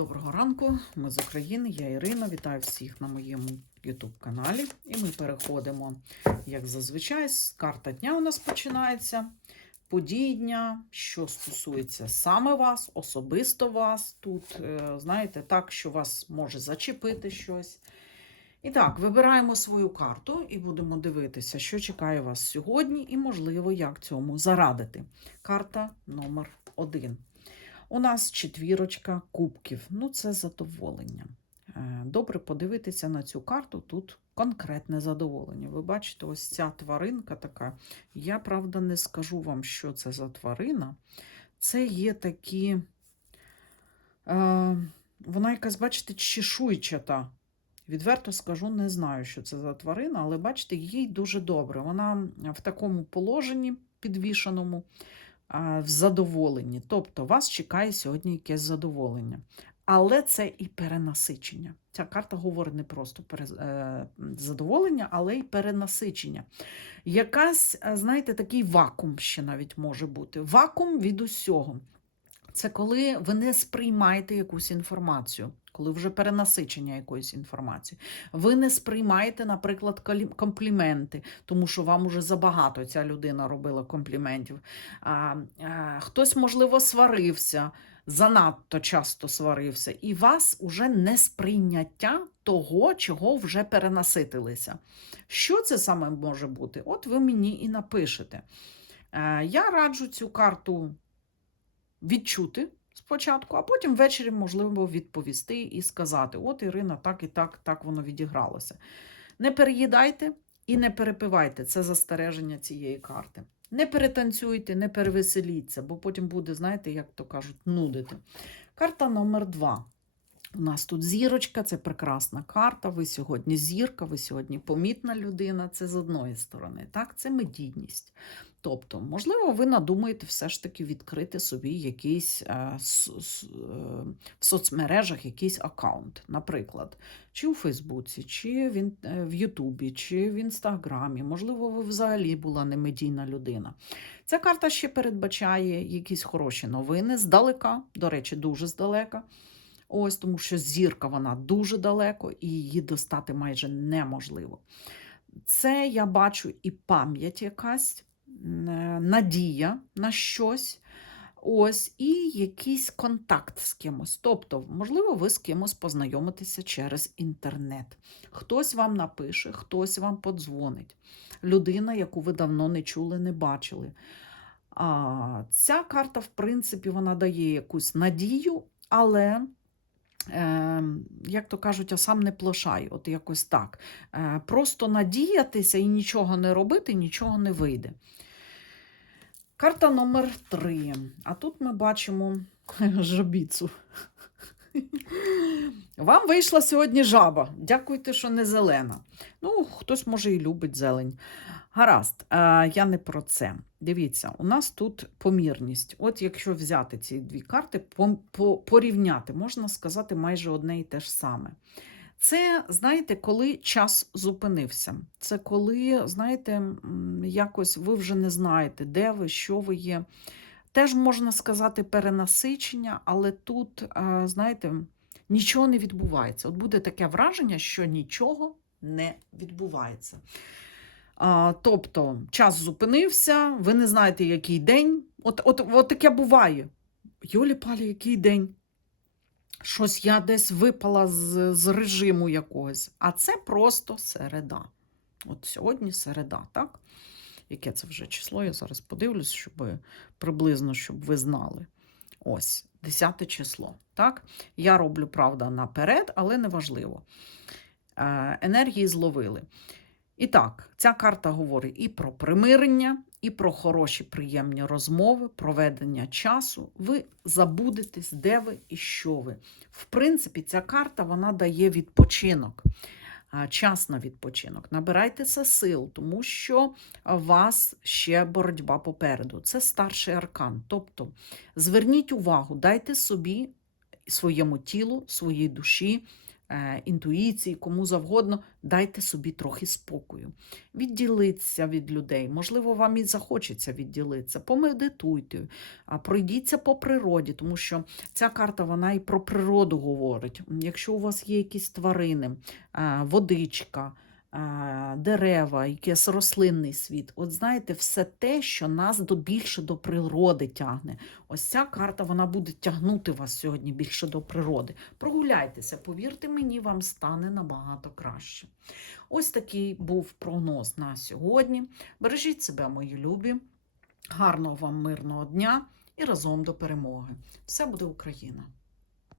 Доброго ранку, ми з України, я Ірина. Вітаю всіх на моєму YouTube каналі. І ми переходимо, як зазвичай, карта дня у нас починається. Події дня, що стосується саме вас, особисто вас. Тут, е, знаєте, так, що вас може зачепити щось. І так, вибираємо свою карту і будемо дивитися, що чекає вас сьогодні, і, можливо, як цьому зарадити. Карта номер один. У нас четвірочка кубків. Ну, це задоволення. Е, Добре подивитися на цю карту. Тут конкретне задоволення. Ви бачите, ось ця тваринка така. Я, правда, не скажу вам, що це за тварина. Це є такі. Е, вона якась, бачите, чешуйчата. Відверто скажу, не знаю, що це за тварина, але бачите, їй дуже добре. Вона в такому положенні підвішеному в задоволенні. Тобто вас чекає сьогодні якесь задоволення. Але це і перенасичення. Ця карта говорить не просто е, задоволення, але й перенасичення. Якась, е, знаєте, такий вакуум ще навіть може бути. Вакуум від усього. Це коли ви не сприймаєте якусь інформацію, коли вже перенасичення якоїсь інформації. Ви не сприймаєте, наприклад, компліменти, тому що вам уже забагато ця людина робила компліментів. А, а, хтось, можливо, сварився, занадто часто сварився, і вас уже не сприйняття того, чого вже перенаситилися. Що це саме може бути? От ви мені і напишете. Е, Я раджу цю карту відчути спочатку, а потім ввечері, можливо, відповісти і сказати: От, Ірина, так і так, так воно відігралося. Не переїдайте і не перепивайте. Це застереження цієї карти. Не перетанцюйте, не перевеселіться, бо потім буде, знаєте, як то кажуть, нудити. Карта номер два. У нас тут зірочка, це прекрасна карта. Ви сьогодні зірка, ви сьогодні помітна людина. Це з одної сторони. Так, це медійність. Тобто, можливо, ви надумаєте все ж таки відкрити собі якийсь е, с- с- е, в соцмережах якийсь аккаунт, наприклад, чи у Фейсбуці, чи в, е, в Ютубі, чи в Інстаграмі. Можливо, ви взагалі була немедійна людина. Ця карта ще передбачає якісь хороші новини здалека, до речі, дуже здалека. Ось тому, що зірка вона дуже далеко і її достати майже неможливо. Це я бачу і пам'ять якась, е, надія на щось. Ось, і якийсь контакт з кимось. Тобто, можливо, ви з кимось познайомитеся через інтернет. Хтось вам напише, хтось вам подзвонить. Людина, яку ви давно не чули, не бачили. А, ця карта, в принципі, вона дає якусь надію, але, як то кажуть, а сам не плашай, от якось так. Е, просто надіятися і нічого не робити, нічого не вийде. Карта номер три. А тут ми бачимо жабіцу. Вам вийшла сьогодні жаба. Дякуйте, що не зелена. Ну, хтось може і любить зелень. Гаразд, е, я не про це. Дивіться, у нас тут помірність. От якщо взяти ці дві карти, порівняти, можна сказати, майже одне і те ж саме. Це, знаєте, коли час зупинився. Це коли, знаєте, якось ви вже не знаєте, де ви, що ви є. Теж можна сказати перенасичення, але тут, знаєте, нічого не відбувається. От буде таке враження, що нічого не відбувається. Тобто час зупинився, ви не знаєте, який день. От, от, от таке буває. Йолі палі, який день? Щось я десь випала з, з режиму якогось. А це просто середа. От сьогодні середа, так? Яке це вже число? Я зараз подивлюсь, щоб приблизно, щоб ви знали. Ось, 10 число. Так? Я роблю, правда, наперед, але неважливо. Е, енергії зловили. І так, ця карта говорить і про примирення, і про хороші приємні розмови, проведення часу. Ви забудетесь, де ви і що ви. В принципі, ця карта вона дає відпочинок, час на відпочинок. Набирайтеся сил, тому що у вас ще боротьба попереду. Це старший аркан. Тобто зверніть увагу, дайте собі, своєму тілу, своїй душі інтуїції, кому завгодно, дайте собі трохи спокою. Відділіться від людей. Можливо, вам і захочеться відділитися. Помедитуйте, пройдіться по природі, тому що ця карта вона і про природу говорить. Якщо у вас є якісь тварини, е, водичка, е, дерева, якийсь рослинний світ, от знаєте, все те, що нас до більше до природи тягне. Ось ця карта вона буде тягнути вас сьогодні більше до природи. Прогуляйтеся, повірте мені, вам стане набагато краще. Ось такий був прогноз на сьогодні. Бережіть себе, мої любі. Гарного вам мирного дня і разом до перемоги. Все буде Україна!